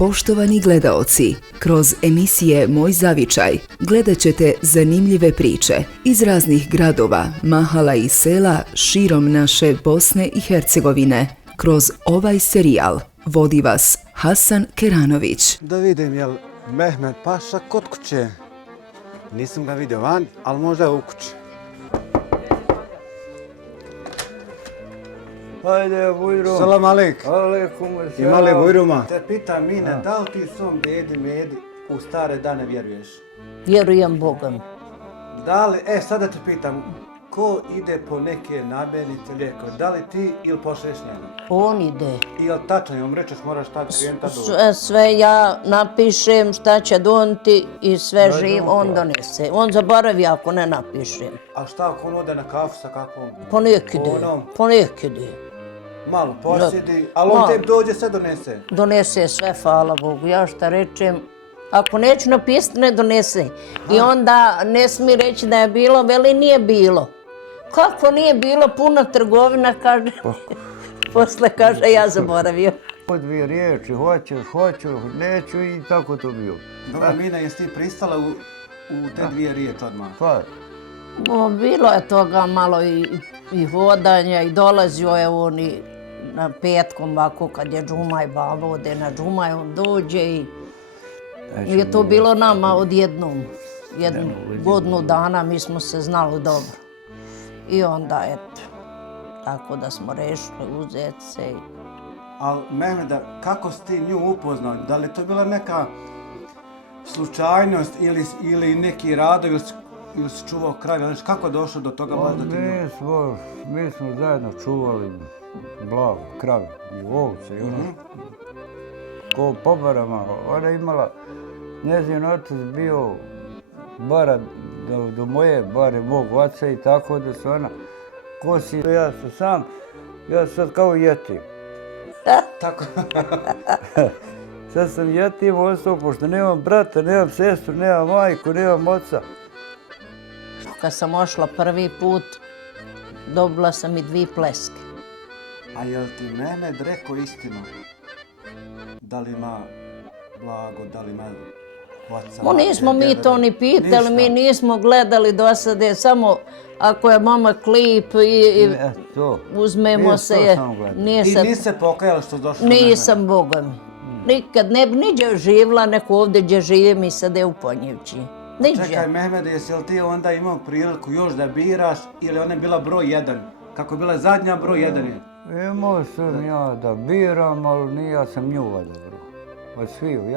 Poštovani gledaoci, kroz emisije Moj zavičaj gledat ćete zanimljive priče iz raznih gradova, mahala i sela širom naše Bosne i Hercegovine. Kroz ovaj serijal vodi vas Hasan Keranović. Da vidim, jel Mehmed Paša kod kuće? Nisam ga vidio van, ali možda je u kući. Hajde, Bujrum. Salam alik. Alaikum salam. Ima li Bujruma? Te pitam, Mine, da li ti svom dedi Medi u stare dane vjeruješ? Vjerujem Bogom. Da li, sada te pitam, ko ide po neke namirnice, lijekove? Da li ti ili pošleš njega? On ide. I jel tačno, jom rečeš moraš tad klijenta doći? Sve ja napišem šta će donti i sve živ on donese. On zaboravi ako ne napišem. A šta ako on ode na kafu sa kakvom? Ponekad ide. Malo posjedi, ali on tebi dođe sve donese. Donese sve, hvala Bogu. Ja šta rečem, ako neću napisati, ne donese. I onda ne smije reći da je bilo, veli nije bilo. Kako nije bilo, puna trgovina, kaže. Posle kaže, ja zaboravio. Dvije riječi, hoću, neću i tako to bio. Dobro, Mina, jesi ti pristala u te dvije riječi odmah? Pa, Bilo je toga malo i hodanja i dolazio je on i na petkom ovako kad je džuma i baba ode na džuma i on dođe i je to bilo nama odjednom. Jednu godinu dana mi smo se znali dobro. I onda eto, tako da smo rešili uzeti se. Ali Mehmeda, kako si ti nju upoznao? Da li to bila neka slučajnost ili neki radovi ili si čuvao krave? Kako je došlo do toga baš da ti nju? mi smo zajedno čuvali blago, krave i ovce i ono. Ko po barama, ona je imala, njezin otac bio bara do moje bare, mog oca i tako da se ona kosi. Ja sam sam, ja sam sad kao jetim. Tako. Sad sam jetim ostao, pošto nemam brata, nemam sestru, nemam majku, nemam oca. Kad sam ošla prvi put, dobila sam i 2 pleske. A jel ti Mehmed rekao istinu? Da li ima blago, da li ima oca? Nismo mi to ni pitali, mi nismo gledali do sada, samo ako je mama klip i uzmemo se. I nisi se pokajala što došla do Mehmeda? Nisam, Boga mi. Nikad ne bi niđe živjela, neko ovdje gdje živim i sad je u Ponjevći. Čekaj, Mehmede, jesi li ti onda imao priliku još da biraš ili ona je bila broj 1? Kako je bila zadnja, broj 1 je? Imao sam ja da biram, ali ja sam nju odabrao. Od sviju.